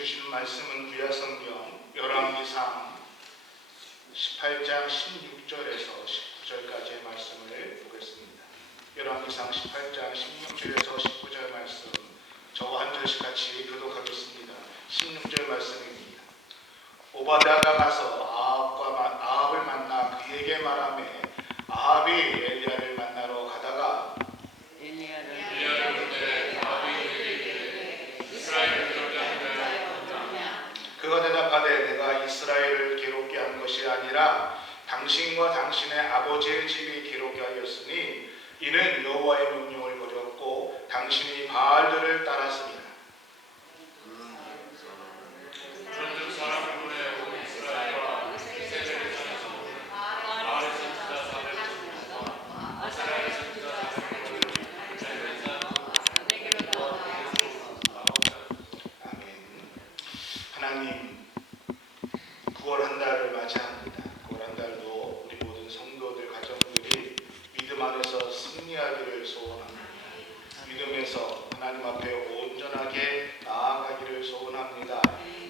주신 말씀은 구약성경 열왕기상 18장 16절에서 19절까지의 말씀을 보겠습니다. 열왕기상 18장 16절에서 19절 말씀 저와 한 절씩 같이 교독하겠습니다. 16절 말씀입니다. 오바댜가 가서 아합을 만나 그에게 말하매 아합이 엘리야를 만나러 가다가 그가 대답하되 내가 이스라엘을 괴롭게 한 것이 아니라 당신과 당신의 아버지의 집이 괴롭게 하였으니 이는 여호와의 명령을 버렸고 당신이 바알들을 따랐습니다. 하나님, 9월 한 달을 맞이합니다. 9월 한 달도 우리 모든 성도들, 가정들이 믿음 안에서 승리하기를 소원합니다. 믿음에서 하나님 앞에 온전하게 나아가기를 소원합니다.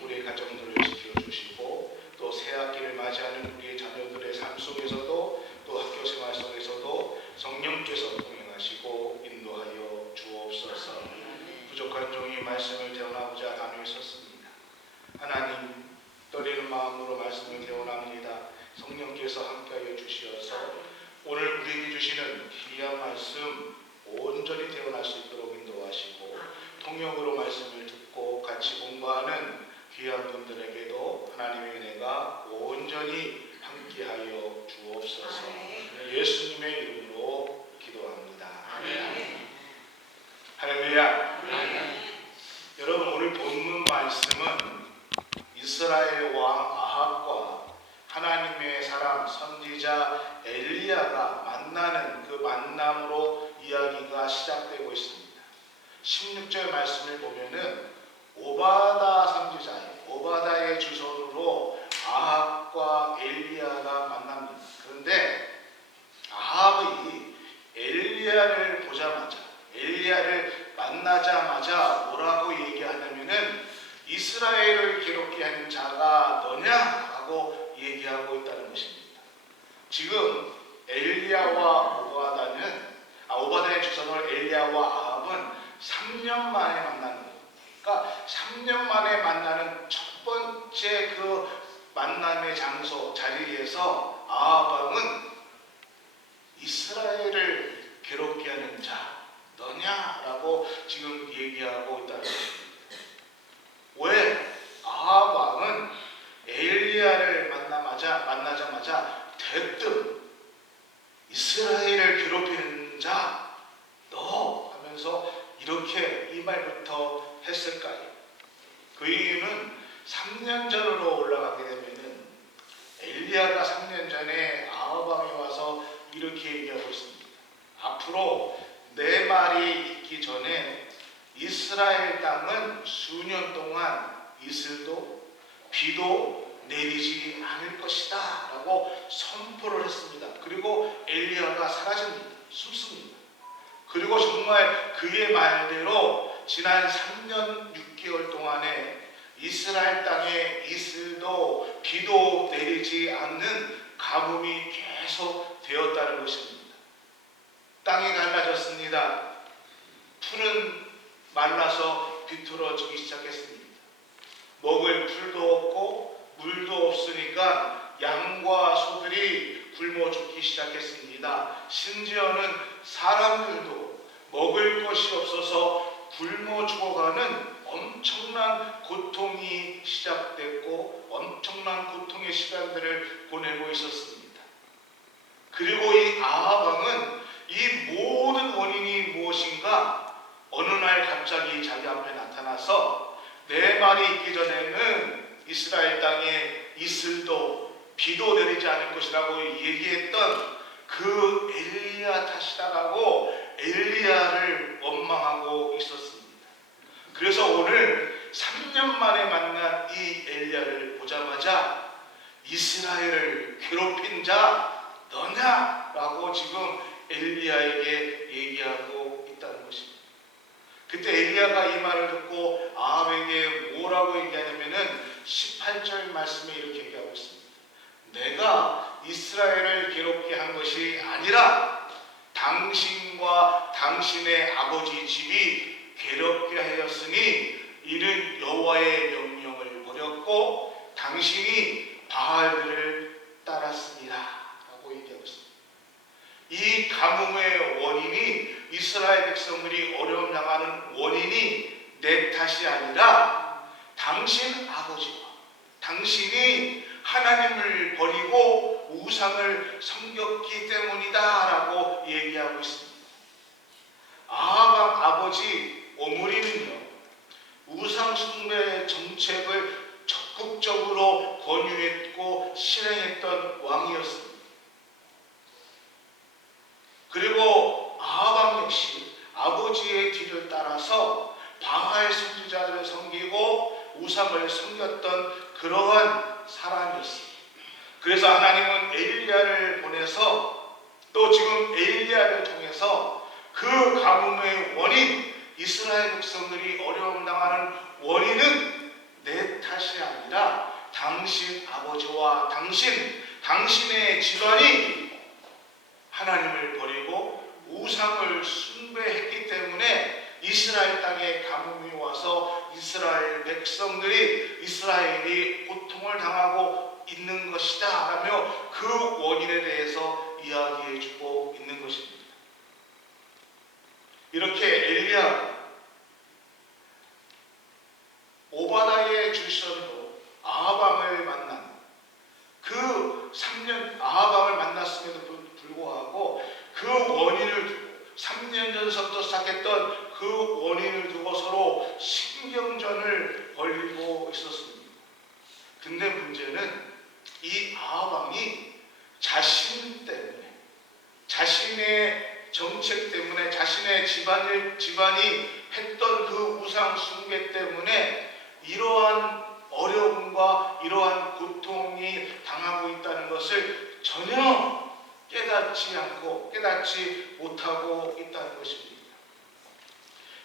우리의 가정들을 지켜주시고 또 새 학기를 맞이하는 우리의 자녀들의 삶 속에서도 또 학교 생활 속에서도 성령께서 동행하시고 인도하여 주옵소서. 부족한 종이 말씀을 대언하고자 단호히 섰습니다. 하나님, 떨리는 마음으로 말씀을 대원합니다. 성령께서 함께하여 주시어서 오늘 우리에게 주시는 귀한 말씀 온전히 대원할 수 있도록 인도하시고 통역으로 말씀을 듣고 같이 공부하는 귀한 분들에게도 하나님의 은혜가 온전히 함께하여 주옵소서. 예수님의 이름으로 기도합니다. 할렐루야. 여러분, 오늘 본문 말씀은 이스라엘 왕 아합과 하나님의 사람 선지자 엘리야가 만나는 그 만남으로 이야기가 시작되고 있습니다. 16절 말씀을 보면은 오바다 선지자예요. 오바다의 주소로 아합과 엘리야가 만납니다. 그런데 아합이 엘리야를 보자마자, 엘리야를 만나자마자 뭐라고 얘기하냐면은 이스라엘을 괴롭게 하는 자가 너냐라고 얘기하고 있다는 것입니다. 지금 엘리야와 오바다의 주소로 엘리야와 아합은 3년 만에 만나는 거예요. 그러니까 3년 만에 만나는 첫 번째 그 만남의 장소 자리에서 아합 왕은 이스라엘을 괴롭게 하는 자 너냐라고 지금 얘기하고 있다는 것입니다. 왜? 아합 왕은 엘리야를 만나자마자 대뜸 이스라엘을 괴롭히는 자 너 하면서 이렇게 이 말부터 했을까요? 그 이유는 3년 전으로 올라가게 되면은 엘리야가 3년 전에 아합 왕이 와서 이렇게 얘기하고 있습니다. 앞으로 내 말이 있기 전에 이스라엘 땅은 수년 동안 이슬도 비도 내리지 않을 것이다 라고 선포를 했습니다. 그리고 엘리야가 사라집니다. 숨습니다. 그리고 정말 그의 말대로 지난 3년 6개월 동안에 이스라엘 땅에 이슬도 비도 내리지 않는 가뭄이 계속 되었다는 것입니다. 땅이 갈라졌습니다. 풀은 말라서 비틀어지기 시작했습니다. 먹을 풀도 없고 물도 없으니까 양과 소들이 굶어 죽기 시작했습니다. 심지어는 사람들도 먹을 것이 없어서 굶어 죽어가는 엄청난 고통이 시작됐고 엄청난 고통의 시간들을 보내고 있었습니다. 그리고 이 아합 왕은 이 모든 원인이 무엇인가 어느 날 갑자기 자기 앞에 나타나서 내 말이 있기 전에는 이스라엘 땅에 이슬도 비도 내리지 않을 것이라고 얘기했던 그 엘리야 탓이다라고 엘리야를 원망하고 있었습니다. 그래서 오늘 3년 만에 만난 이 엘리야를 보자마자 이스라엘을 괴롭힌 자 너냐라고 지금 엘리야에게 얘기하고 있다는 것입니다. 그때 엘리야가 이 말을 듣고 아합에게 뭐라고 얘기하냐면은 18절 말씀에 이렇게 얘기하고 있습니다. 내가 이스라엘을 괴롭게 한 것이 아니라 당신과 당신의 아버지 집이 괴롭게 하였으니 이는 여호와의 명령을 버렸고 당신이 바알들을 따랐습니다 라고 얘기하고 있습니다. 이 가뭄의 원인이, 이스라엘 백성들이 어려움 당하는 원인이 내 탓이 아니라 당신 아버지와 당신이 하나님을 버리고 우상을 섬겼기 때문이다 라고 얘기하고 있습니다. 아합 아버지 오므리는요, 우상 숭배 정책을 적극적으로 권유했고 실행했던 왕이었습니다. 그리고 아합 역시 아버지의 뒤를 따라서 바알 선지자들을 섬기고 우상을 섬겼던 그러한 사람이었습니다. 그래서 하나님은 엘리야를 보내서 또 지금 엘리야를 통해서 그 가뭄의 원인, 이스라엘 백성들이 어려움 당하는 원인은 내 탓이 아니라 당신 아버지와 당신의 집안이 하나님을 버리고 우상을 숭배했기 때문에 이스라엘 땅에 가뭄이 와서 이스라엘이 고통을 당하고 있는 것이다 라며 그 원인에 대해서 이야기해주고 있는 것입니다. 이렇게 엘리야가 오바다의 주선으로 아합왕을 만난 그 3년 아합왕을 만났음에도 불구하고 그 원인을 두고 3년 전서부터 시작했던 그 원인을 두고 서로 신경전을 벌이고 있었습니다. 근데 문제는 이 아합왕이 자신 때문에, 자신의 정책 때문에, 자신의 집안이 했던 그 우상 숭배 때문에 이러한 어려움과 이러한 고통이 당하고 있다는 것을 전혀 깨닫지 못하고 있다는 것입니다.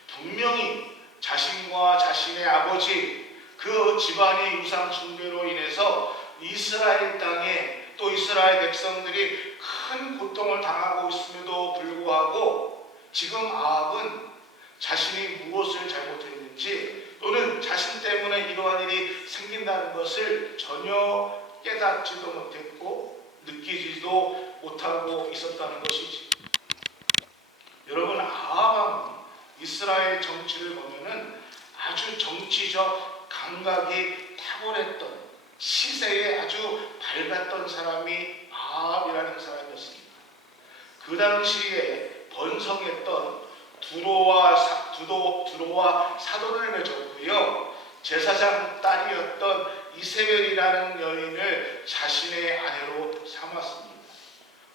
분명히 자신과 자신의 아버지, 그 집안이 우상 숭배로 인해서 이스라엘 땅에 또 이스라엘 백성들이 큰 고통을 당하고 있음에도 불구하고 지금 아합은 자신이 무엇을 잘못했는지 또는 자신 때문에 이러한 일이 생긴다는 것을 전혀 깨닫지도 못했고 느끼지도 못하고 있었다는 것이지. 여러분, 아합은 이스라엘 정치를 보면은 아주 정치적 감각이 탁월했던, 시세에 아주 밝았던 사람이 아합이라는 사람이었습니다. 그 당시에 번성했던 두로와 사돈을 맺었고요, 제사장 딸이었던 이세벨이라는 여인을 자신의 아내로 삼았습니다.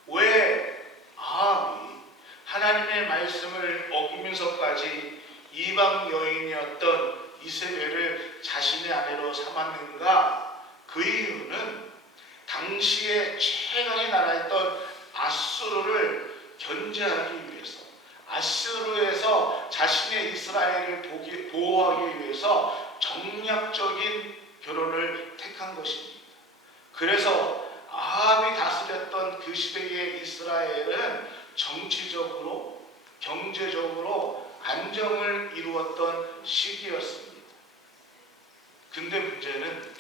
왜 아합이 하나님의 말씀을 어기면서까지 이방 여인이었던 이세벨을 자신의 아내로 삼았는가? 그 이유는 당시에 최강의 나라였던 아수르를 견제하기 위해서, 아수르에서 자신의 이스라엘을 보호하기 위해서 정략적인 결혼을 택한 것입니다. 그래서 아합이 다스렸던 그 시대의 이스라엘은 정치적으로, 경제적으로 안정을 이루었던 시기였습니다. 근데 문제는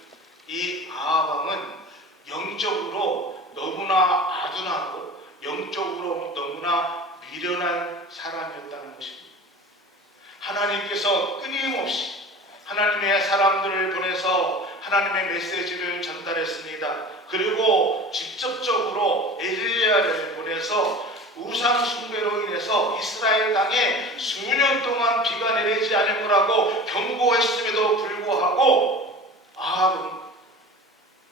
이 아합 왕은 영적으로 너무나 아둔하고 영적으로 너무나 미련한 사람이었다는 것입니다. 하나님께서 끊임없이 하나님의 사람들을 보내서 하나님의 메시지를 전달했습니다. 그리고 직접적으로 엘리야를 보내서 우상 숭배로 인해서 이스라엘 땅에 수년 동안 비가 내리지 않을 거라고 경고했음에도 불구하고 아합은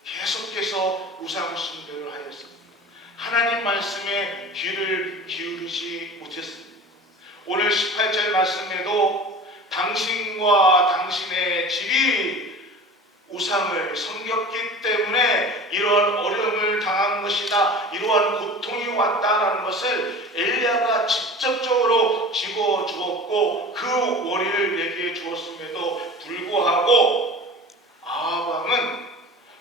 계속해서 우상 숭배를 하였습니다. 하나님 말씀에 귀를 기울이지 못했습니다. 오늘 18절 말씀에도 당신과 당신의 집이 우상을 섬겼기 때문에 이러한 어려움을 당한 것이다, 이러한 고통이 왔다는 것을 엘리야가 직접적으로 집어주었고 그 월의를 내게 주었음에도 불구하고 아합 왕은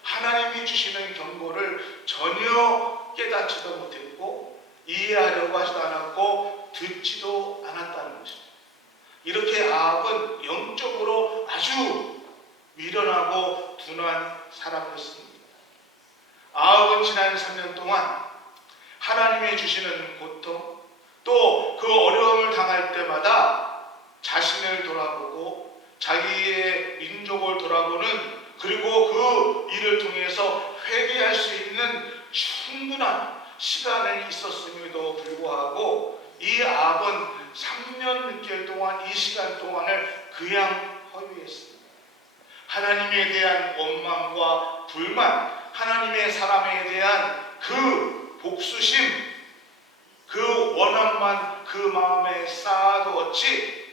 하나님이 주시는 경고를 전혀 깨닫지도 못했고 이해하려고 하지도 않았고 듣지도 않았다는 것입니다. 이렇게 아합은 영적으로 아주 미련하고 둔한 사람이었습니다. 아합은 지난 3년 동안 하나님이 주시는 고통, 또 그 어려움을 당할 때마다 자신을 돌아보고 자기의 민족을 돌아보는, 그리고 그 일을 통해서 회개할 수 있는 충분한 시간이 있었음에도 불구하고 이 아합은 3년 6개월 동안 이 시간 동안을 그냥 허비했습니다. 하나님에 대한 원망과 불만, 하나님의 사람에 대한 그 복수심, 그 원함만 그 마음에 쌓아두었지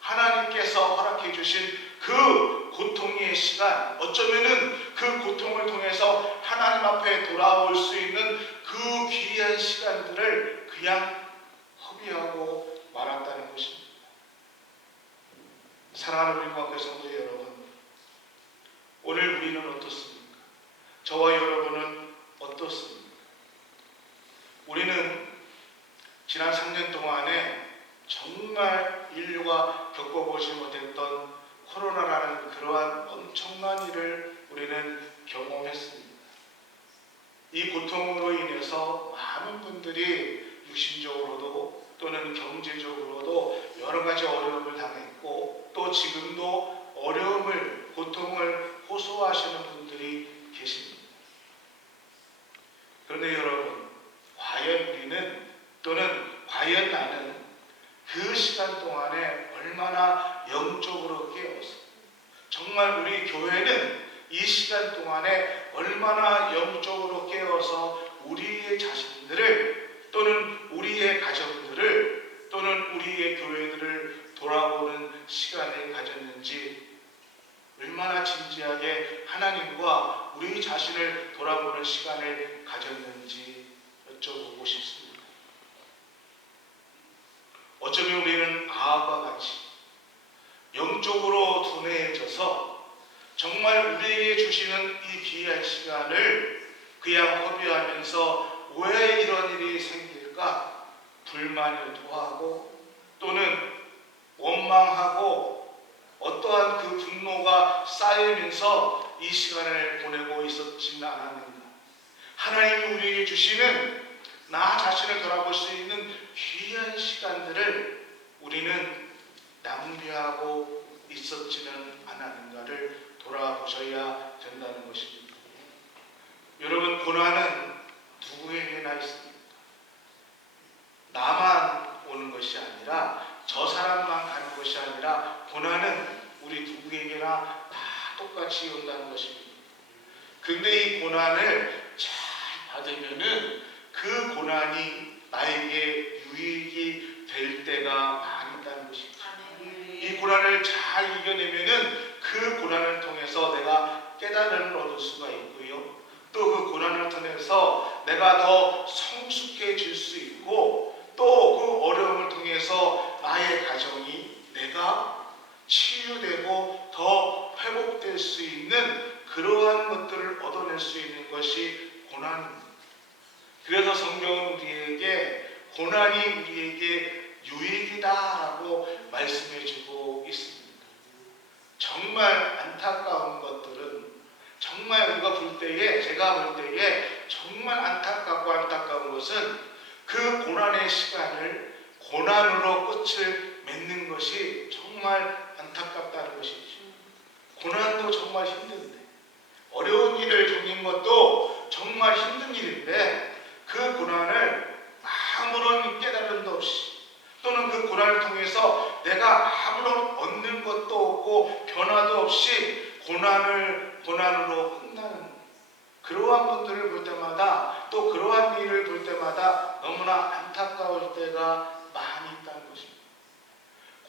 하나님께서 허락해 주신 그 고통의 시간, 어쩌면은 그 고통을 통해서 하나님 앞에 돌아올 수 있는 그 귀한 시간들을 그냥 허비하고 말았다는 것입니다. 사랑하는 우리 교회 성도 여러분, 오늘 우리는 어떻습니까? 저와 여러분은 어떻습니까? 우리는 지난 3년 동안에 정말 인류가 겪어보지 못했던 코로나라는 그러한 엄청난 일을 우리는 경험했습니다. 이 고통으로 인해서 많은 분들이 육신적으로도 또는 경제적으로도 여러 가지 어려움을 당했고, 또 지금도 어려움을, 고통을 호소하시는 분들이 계십니다. 그런데 여러분, 과연 우리는, 또는 과연 나는 그 시간 동안에 얼마나 영적으로 깨어서, 정말 우리 교회는 이 시간 동안에 얼마나 영적으로 깨어서 우리의 자신들을, 또는 우리의 가정들을, 또는 우리의 교회들을 돌아보는 시간을 가졌는지, 얼마나 진지하게 하나님과 우리 자신을 돌아보는 시간을 가졌는지 여쭤보고 싶습니다. 어쩌면 우리는 아합과 같이 영적으로 둔해져서 정말 우리에게 주시는 이 귀한 시간을 그냥 허비하면서 왜 이런 일이 생길까 불만을 토하고, 또는 원망하고 어떠한 그 분노가 쌓이면서 이 시간을 보내고 있었지는 않았는가. 하나님이 우리에게 주시는 나 자신을 돌아볼 수 있는 귀한 시간들을 우리는 낭비하고 있었지는 않았는가를 돌아보셔야 된다는 것입니다. 여러분, 고난은 누구에게나 있습니다. 나만 오는 것이 아니라, 저 사람만 가는 것이 아니라, 고난은 우리 누구에게나 다 똑같이 온다는 것입니다. 근데 이 고난을 잘 받으면은 그 고난이 나에게 유익이 될 때가 많이 있다는 것입니다. 이 고난을 잘 이겨내면은 그 고난을 통해서 내가 깨달음을 얻을 수가 있고요. 또 그 고난을 통해서 내가 더 성숙해질 수 있고, 또 그 어려움을 통해서 나의 가정이, 내가 치유되고 더 회복될 수 있는 그러한 것들을 얻어낼 수 있는 것이 고난입니다. 그래서 성경은 우리에게 고난이 우리에게 유익이다라고 말씀해주고 있습니다. 정말 안타까운 것들은, 정말 우리가 볼 때에, 제가 볼 때에 정말 안타까운 것은 그 고난의 시간을 고난으로 끝을 맺는 것이 정말 안타깝다는 것이죠. 고난도 정말 힘든데, 어려운 일을 겪는 것도 정말 힘든 일인데, 그 고난을 아무런 깨달음도 없이, 또는 그 고난을 통해서 내가 아무런 얻는 것도 없고 변화도 없이 고난으로 끝나는 그러한 분들을 볼 때마다, 또 그러한 일을 볼 때마다 너무나 안타까울 때가 많이 있다는 것입니다.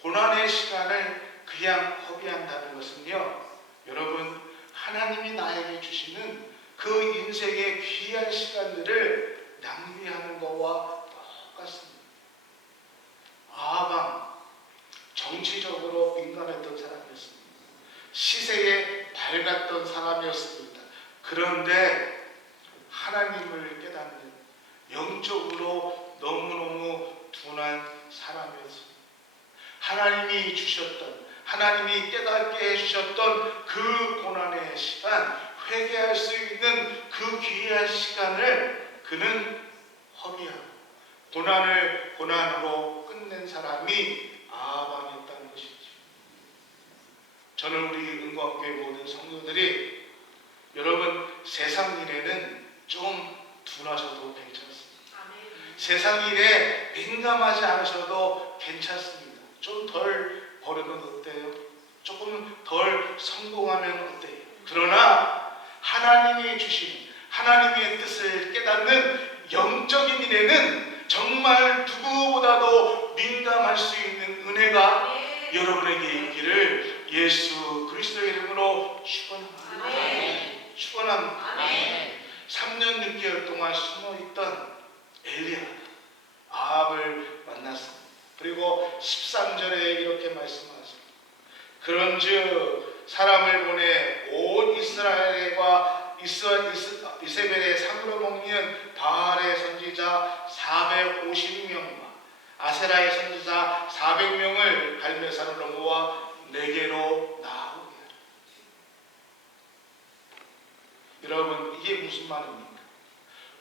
고난의 시간을 그냥 허비한다는 것은요, 여러분, 하나님이 나에게 주시는 그 인생의 귀한 시간들을 낭비하는 것과 똑같습니다. 아합 왕, 정치적으로 민감했던 사람이었습니다. 시세에 밝았던 사람이었습니다. 그런데 하나님을 깨닫는 영적으로 너무너무 둔한 사람이었습니다. 하나님이 주셨던, 하나님이 깨닫게 해주셨던 그 고난의 시간, 회개할 수 있는 그 귀한 시간을 그는 허비하고 고난을 고난으로 끝낸 사람이 아합왕이었다는 것이죠. 저는 우리 은광교회 모든 성도들이 여러분 세상 일에는 좀 둔하셔도 괜찮습니다. 세상 일에 민감하지 않으셔도 괜찮습니다. 좀 덜 버리면 어때요? 조금 덜 성공하면 어때요? 그러나 하나님이 주신 하나님의 뜻을 깨닫는 영적인 일에는 정말 누구보다도 민감할 수 있는 은혜가 여러분에게 있기를 예수 그리스도의 이름으로 축원합니다. 축원합니다. 3년 6개월 동안 숨어있던 엘리야가 아합을 만났습니다. 그리고 13절에 이렇게 말씀하십니다. 그런즉 사람을 보내 온 이스라엘과 이세벨의 상으로 먹는 바알의 선지자 450명과 아세라의 선지자 400명을 갈매산으로 모아 내게로 나오게 하라. 여러분, 이게 무슨 말입니까?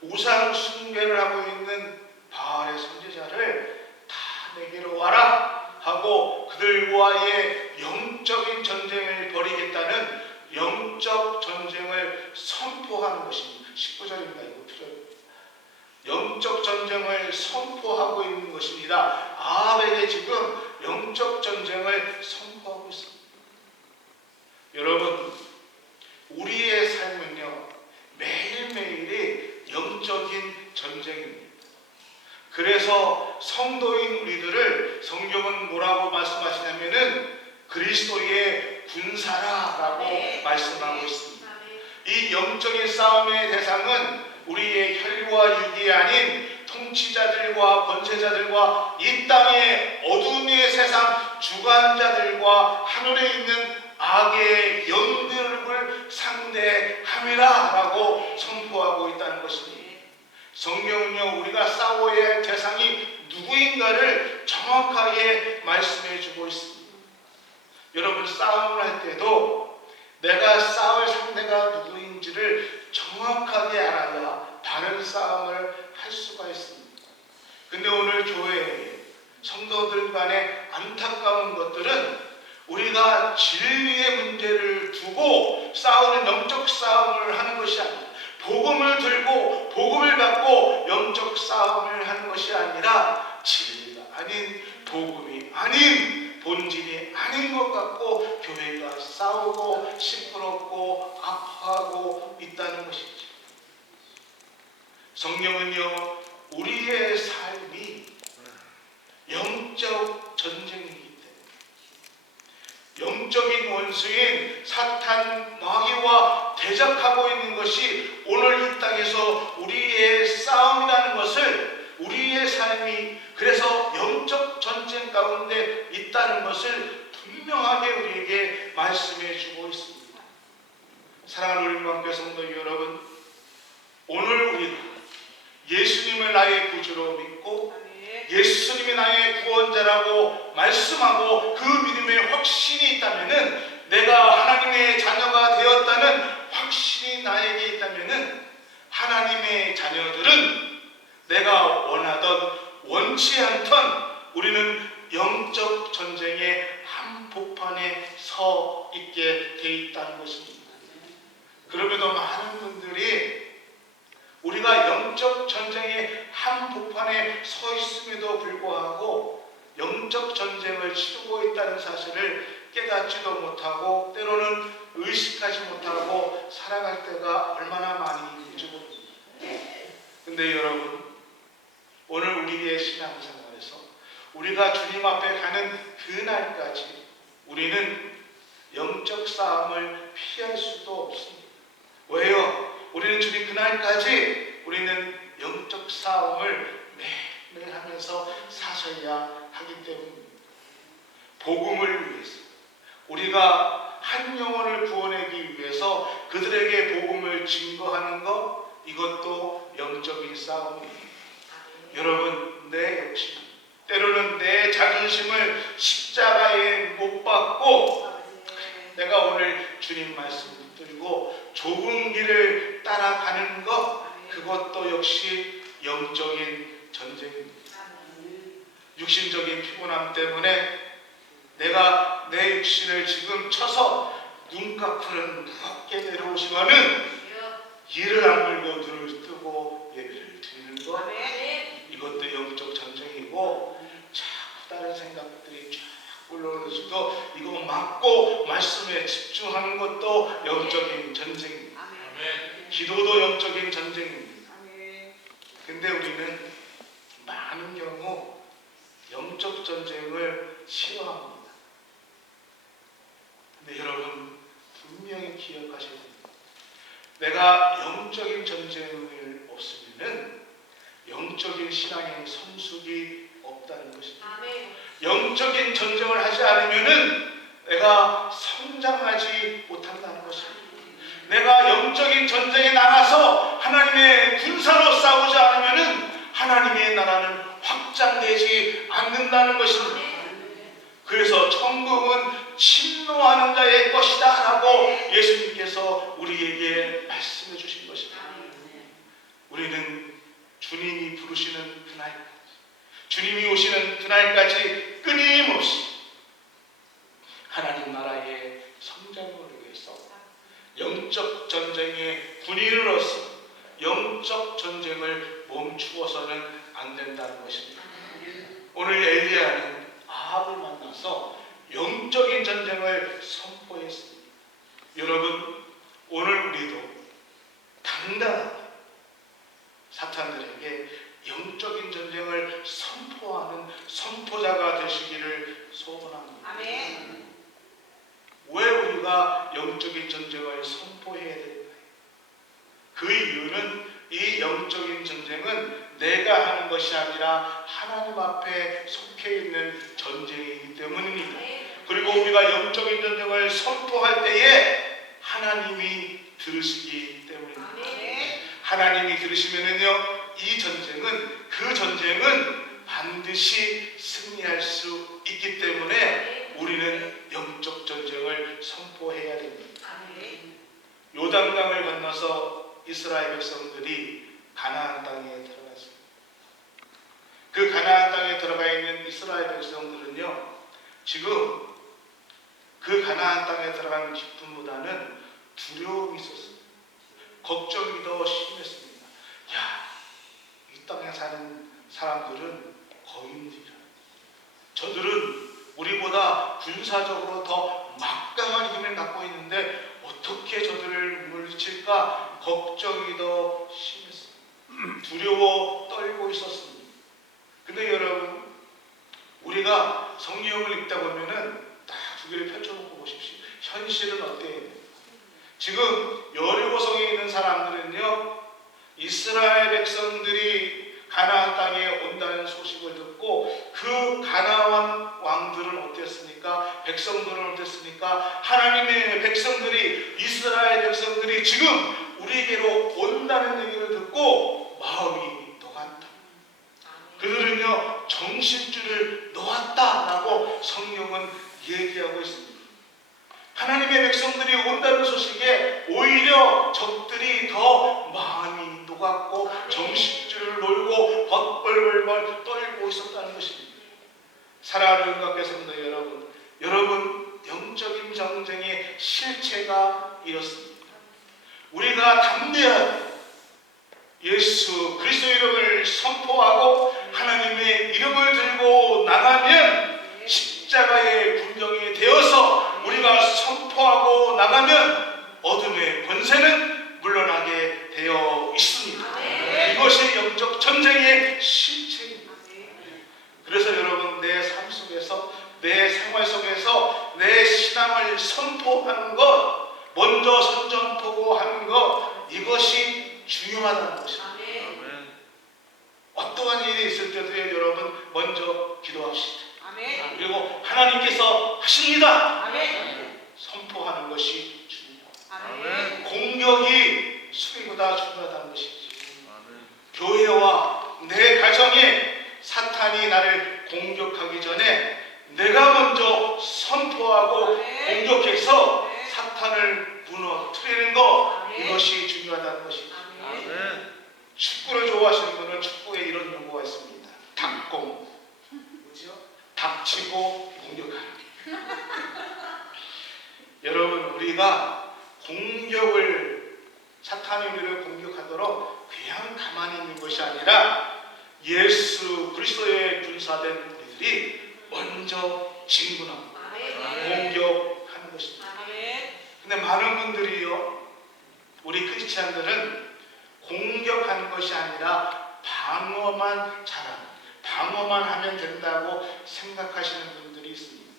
우상 숭배를 하고 있는 바알의 선지자를 다 내게로 와라 하고 그들과의 영적인 전쟁을 벌이겠다는 영적 전쟁을 선포하는 것입니다. 19절입니다. 이거 필요합니다. 영적 전쟁을 선포하고 있는 것입니다. 아합에게 지금 영적 전쟁을 선포하고 있습니다. 여러분, 우리의 삶은요, 매일매일이 영적인 전쟁입니다. 그래서 성도인 우리들을 성경은 뭐라고 말씀하시냐면은 그리스도의 군사라라고 말씀하고 있습니다. 이 영적인 싸움의 대상은 우리의 혈과 육이 아닌 통치자들과 권세자들과 이 땅의 어둠의 세상 주관자들과 하늘에 있는 악의 영들을 상대함이라라고 선포하고 있다는 것입니다. 성경은요, 우리가 싸워야 할 대상이 누구인가를 정확하게 말씀해 주고 있습니다. 여러분, 싸움을 할 때도 내가 싸울 상대가 누구인지를 정확하게 알아야 바른 싸움을 할 수가 있습니다. 근데 오늘 교회에 성도들 간에 안타까운 것들은 우리가 진리의 문제를 두고 싸우는 영적 싸움을 하는 것이 아닙니다. 복음을 들고 복음을 갖고 영적 싸움을 하는 것이 아니라 진리가 아닌, 복음이 아닌, 본질이 아닌 것 같고 교회가 싸우고 시끄럽고 아파하고 있다는 것이죠. 성령은요, 우리의 삶이 영적 전쟁이기 때문에 영적인 원수인 사탄 마귀와 대적하고 있는 것이 오늘 이 땅에서 우리의 싸움이라는 것을, 우리의 삶이 그래서 영적 전쟁 가운데 있다는 것을 분명하게 우리에게 말씀해 주고 있습니다. 사랑하는 우리 교회 성도 여러분, 오늘 우리가 예수님을 나의 구주로 믿고 예수님이 나의 구원자라고 말씀하고 그 믿음의 확신이 있다면은, 내가 하나님의 자녀가 되었다는 확신이 나에게 있다면은, 하나님의 자녀들은 내가 원하던 원치 않던 우리는 영적 전쟁의 한복판에 서 있게 돼 있다는 것입니다. 그럼에도 많은 분들이 우리가 영적 전쟁의 한복판에 서 있음에도 불구하고 영적 전쟁을 치르고 있다는 사실을 깨닫지도 못하고 때로는 의식하지 못하고 살아갈 때가 얼마나 많이 있는지 모릅니다. 근데 여러분, 오늘 우리의 신앙생활에서 우리가 주님 앞에 가는 그날까지 우리는 영적 싸움을 피할 수도 없습니다. 왜요? 우리는 주님 그날까지 우리는 영적 싸움을 매일 하면서 사셔야 하기 때문입니다. 복음을 위해서, 우리가 한 영혼을 구원하기 위해서 그들에게 복음을 증거하는 것, 이것도 영적인 싸움입니다. 여러분, 내 욕심, 때로는 내 자존심을 십자가에 못 박고 내가 오늘 주님 말씀 붙들고 좁은 길을 따라가는 것, 그것도 역시 영적인 전쟁입니다. 육신적인 피곤함 때문에 내가 내 육신을 지금 쳐서 눈꺼풀은 무겁게 내려오시면은 이를 악물고 눈을 뜨고 예배를 드리는 것, 이것도 영적 전쟁이고, 자꾸 다른 생각들이 쫙 올라오는 수도 이거 막고 말씀에 집중하는 것도 영적인 전쟁입니다. 기도도 영적인 전쟁입니다. 근데 우리는 많은 경우 영적 전쟁을 싫어합니다. 근데 여러분, 분명히 기억하셔야 됩니다. 내가 영적인 전쟁을 없으면은 영적인 신앙의 성숙이 없다는 것입니다. 영적인 전쟁을 하지 않으면은 내가 성장하지 못한다는 것입니다. 내가 영적인 전쟁에 나가서 하나님의 군사로 싸우지 않으면은 하나님의 나라는 확장되지 않는다는 것입니다. 그래서 천국은 침노하는 자의 것이다 라고 예수님께서 우리에게 말씀해 주신 것입니다. 우리는 주님이 부르시는 그날까지, 주님이 오시는 그날까지 끊임없이 하나님 나라의 성장을 위해서 영적 전쟁의 군인으로서 영적 전쟁을 멈추어서는 안 된다는 것입니다. 오늘 엘리야는 아합을 만나서 영적인 전쟁을 선포했습니다. 여러분, 오늘 우리도 당당하게 사탄들에게 영적인 전쟁을 선포하는 선포자가 되시기를 소원합니다. 아멘. 왜 우리가 영적인 전쟁을 선포해야 될까요? 그 이유는 이 영적인 전쟁은 내가 하는 것이 아니라 하나님 앞에 속해 있는 전쟁이기 때문입니다. 그리고 우리가 영적인 전쟁을 선포할 때에 하나님이 들으시기 때문입니다. 하나님이 들으시면은요, 이 전쟁은, 그 전쟁은 반드시 승리할 수 있기 때문에 우리는 영적 전쟁을 선포해야 됩니다. 요단강을 건너서 이스라엘 백성들이 가나안 땅에 들어갔습니다. 그 가나안 땅에 들어가 있는 이스라엘 백성들은요, 지금 그 가나안 땅에 들어간 기쁨보다는 두려움이 있었습니다. 걱정이 더 심했습니다. 야, 이 땅에 사는 사람들은 거인들이라. 저들은 우리보다 군사적으로 더 막강한 힘을 갖고 있는데 어떻게 저들을 물리칠까 걱정이 더 심했습니다. 두려워 떨고 있었습니다. 근데 여러분, 우리가 성경을 읽다 보면은 딱 두 개를 펼쳐놓고 보십시오. 현실은 어때요? 지금 여리고성에 있는 사람들은요, 이스라엘 백성들이 가나안 땅에 온다는 소식을 듣고 그 가나안 왕들은 어땠습니까? 백성들은 어땠습니까? 하나님의 백성들이, 이스라엘 백성들이 지금 우리에게로 온다는 얘기를 듣고 마음이 녹았다. 그들은요, 정신줄을 놓았다라고 성경은 얘기하고 있습니다. 하나님의 백성들이 온다는 소식에 오히려 적들이 더 마음이 녹았고 정신줄을 놓고 벌벌벌 떨고 있었다는 것입니다. 사랑하는 응답교사님들 여러분, 영적인 전쟁의 실체가 이렇습니다. 우리가 담대하게 예수 그리스도 이름을 선포하고 하나님의 이름을 들고 나가면, 십자가의 군병이 되어서 우리가 선포하고 나가면 어둠의 권세는 물러나게 되어 있습니다. 이것이 영적 전쟁의 실체입니다. 그래서 여러분, 내 삶 속에서, 내 생활 속에서 내 신앙을 선포하는 것, 먼저 선전포고하는 것, 이것이 중요하다는 것입니다. 어떠한 일이 있을 때도 여러분, 먼저 기도합시다. 그리고 하나님 하나님께서 하십니다. 아멘. 선포하는 것이 중요합니다. 아멘. 공격이 수비보다 중요하다는 것이지. 교회와 내 가정에 사탄이 나를 공격하기 전에 내가 먼저 선포하고 공격해서 사탄을 무너뜨리는 것, 이것이 중요하다는 것이죠. 축구를 좋아하시는 분은 축구에 이런 용어가 있습니다. 닥공. 뭐죠? 닥치고 공격하는. 여러분, 우리가 공격을, 사탄이 우리를 공격하도록 그냥 가만히 있는 것이 아니라 예수 그리스도의 군사된 우리들이 먼저 진군하고 공격하는 것입니다. 근데 많은 분들이요, 우리 크리스찬들은 공격하는 것이 아니라 방어만 잘하는, 방어만 하면 된다고 생각하시는 분들이 있습니다.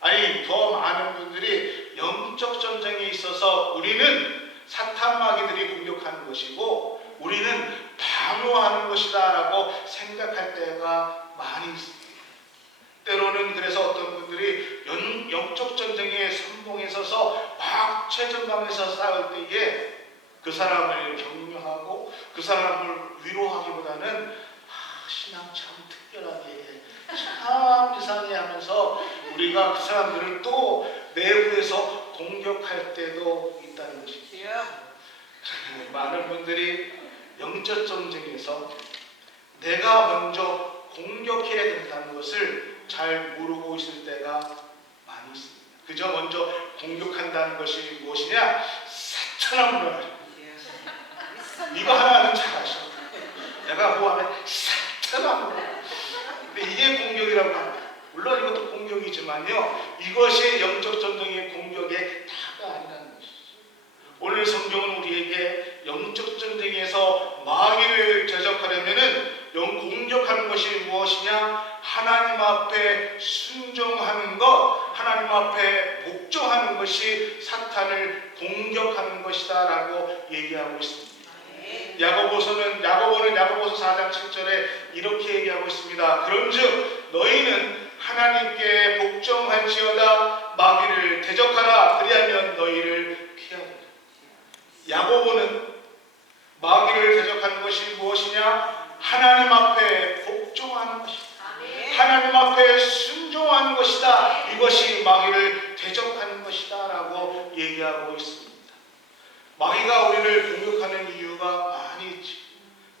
아니, 더 많은 분들이 영적 전쟁에 있어서 우리는 사탄 마귀들이 공격하는 것이고 우리는 방어하는 것이다 라고 생각할 때가 많이 있습니다. 때로는 그래서 어떤 분들이 영적 전쟁의 선봉에 서서 막 최전방에서 싸울 때에 그 사람을 격려하고 그 사람을 위로하기보다는 신앙 참 특별하게, 참 이상해 하면서 우리가 그 사람들을 또 내부에서 공격할 때도 있다는 것이죠. 많은 분들이 영적 전쟁에서 내가 먼저 공격해야 된다는 것을 잘 모르고 있을 때가 많이 있습니다. 그저 먼저 공격한다는 것이 무엇이냐? 사탄아 물러나라. 이거 하나는 잘 아셔. 내가 뭐 하면 사탄아 물러나라. 근데 이게 공격이라고 합니다. 물론 이것도 공격이지만요, 이것이 영적 전쟁의 공격의 다가 아니라는 것이죠. 오늘 성경은 우리에게 영적 전쟁에서 마귀를 대적하려면은 공격하는 것이 무엇이냐? 하나님 앞에 순종하는 것, 하나님 앞에 복종하는 것이 사탄을 공격하는 것이다 라고 얘기하고 있습니다. 야고보는 야고보서 4장 7절에 이렇게 얘기하고 있습니다. 그런즉 너희는 하나님께 복종할지어다. 마귀를 대적하라. 그리하면 너희를 피하리라. 야고보는 마귀를 대적하는 것이 무엇이냐? 하나님 앞에 복종하는 것이다. 하나님 앞에 순종하는 것이다. 이것이 마귀를 대적하는 것이다 라고 얘기하고 있습니다. 마귀가 우리를 공격하는 이유가 많이 있지.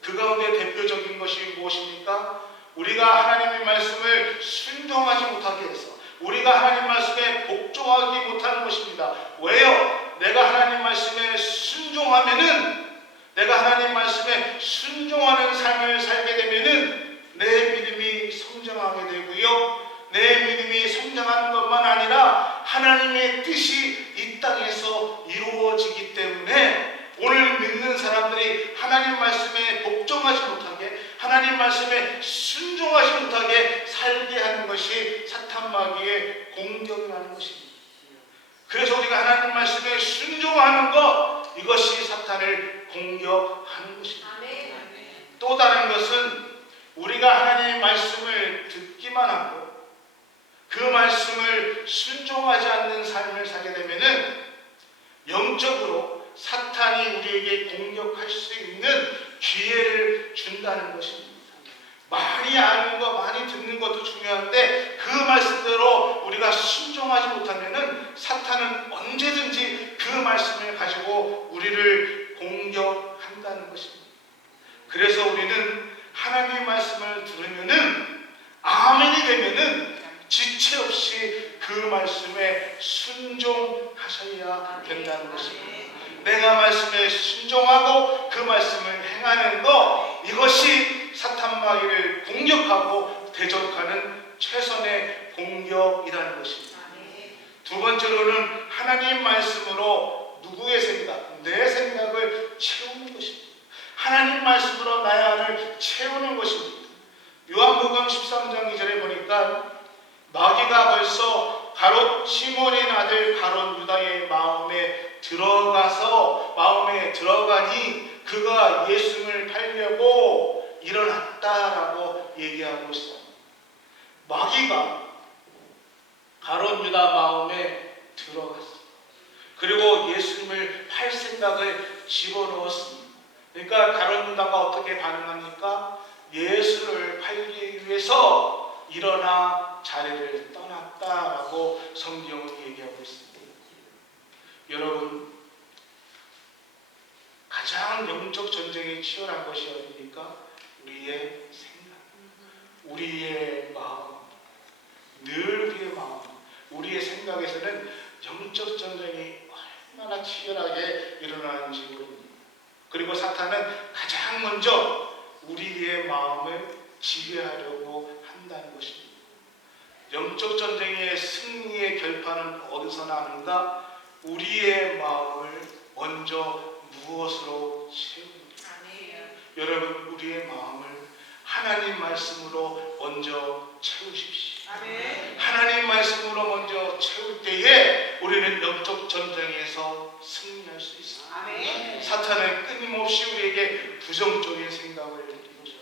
그 가운데 대표적인 것이 무엇입니까? 우리가 하나님의 말씀을 순종하지 못하게 해서, 우리가 하나님 말씀에 복종하지 못하는 것입니다. 왜요? 내가 하나님 말씀에 순종하면은, 내가 하나님 말씀에 순종하는 삶을 살게 되면은 내 믿음이 성장하게 되고요, 내 믿음이 성장하는 것만 아니라 하나님의 뜻이 이 땅에서 이루어지기 때문에 오늘 믿는 사람들이 하나님 말씀에 복종하지 못하게, 하나님 말씀에 순종하지 못하게 살게 하는 것이 사탄 마귀의 공격이라는 것입니다. 그래서 우리가 하나님 말씀에 순종하는 것, 이것이 사탄을 공격하는 것입니다. 또 다른 것은 우리가 하나님의 말씀을 듣기만 하고 그 말씀을 순종하지 않는 삶을 살게 되면은 영적으로 사탄이 우리에게 공격할 수 있는 기회를 준다는 것입니다. 많이 아는 것, 많이 듣는 것도 중요한데 그 말씀대로 우리가 순종하지 못하면은 사탄은 언제든지 그 말씀을 가지고 우리를 공격한다는 것입니다. 그래서 우리는 하나님의 말씀을 들으면은 아멘이 되면은 지체 없이 그 말씀에 순종하셔야 된다는 것입니다. 내가 말씀에 순종하고 그 말씀을 행하는 것, 이것이 사탄 마귀를 공격하고 대적하는 최선의 공격이라는 것입니다. 두 번째로는 하나님 말씀으로 누구의 생각, 내 생각을 채우는 것입니다. 하나님 말씀으로 나의 안을 채우는 것입니다. 요한복음 13장 2절에 보니까 마귀가 벌써 가롯 시몬의 아들 가롯 유다의 마음에 들어가니 그가 예수를 팔려고 일어났다라고 얘기하고 있어요. 마귀가 가룟 유다 마음에 들어갔습니다. 그리고 예수님을 팔 생각을 집어넣었습니다. 그러니까 가룟 유다가 어떻게 반응합니까? 예수를 팔기 위해서 일어나 자리를 떠났다라고 성경은 얘기하고 있습니다. 여러분, 가장 영적 전쟁이 치열한 것이 어디입니까? 우리의 생각, 우리의 마음, 늘 우리의 마음, 우리의 생각에서는 영적 전쟁이 얼마나 치열하게 일어나는지 모릅니다. 그리고 사탄은 가장 먼저 우리의 마음을 지배하려고 한다는 것입니다. 영적 전쟁의 승리의 결판은 어디서 나는가? 우리의 마음을 먼저 무엇으로 채웁니까? 여러분, 우리의 마음을 하나님 말씀으로 먼저 채우십시오. 아멘. 하나님 말씀으로 먼저 채울 때에 우리는 영적 전쟁에서 승리할 수 있습니다. 아멘. 사탄은 끊임없이 우리에게 부정적인 생각을 이루죠.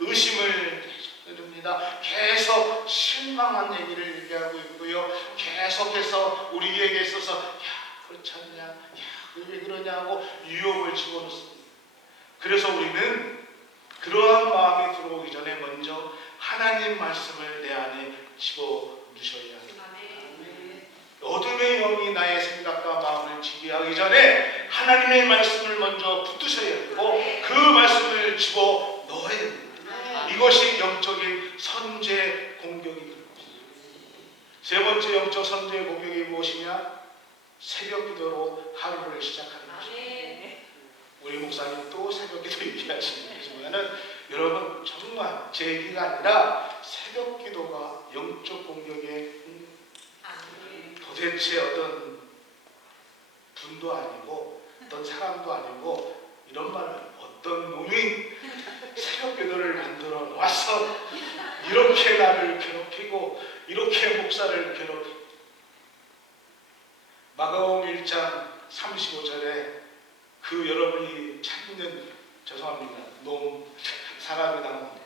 의심을 내줍니다. 계속 실망한 얘기를 얘기하고 있고요. 계속해서 우리에게 있어서 야, 그렇지 않냐, 야, 왜 그러냐고 유혹을 집어넣습니다. 그래서 우리는 그러한 마음이 들어오기 전에 먼저 하나님 말씀을 내 안에 집어넣으셔야 합니다. 어둠의 영이 나의 생각과 마음을 지배하기 전에 하나님의 말씀을 먼저 붙드셔야 되고 그 말씀을 집어넣어야 됩니다. 이것이 영적인 선제 공격이 됩니다. 세 번째 영적 선제 공격이 무엇이냐? 새벽 기도로 하루를 시작하는 것입니다. 우리 목사님 또 새벽 기도 얘기하시지만은 여러분, 정말 제 얘기가 아니라 새벽 기도가 영적 공격의 도대체 어떤 분도 아니고 어떤 사람도 아니고 이런 말은 어떤 놈이 새벽 기도를 만들어 놔서 이렇게 나를 괴롭히고 이렇게 목사를 괴롭히고. 마가복음 1장 35절에 그 여러분이 찾는, 죄송합니다, 놈, 사람이 나옵니다.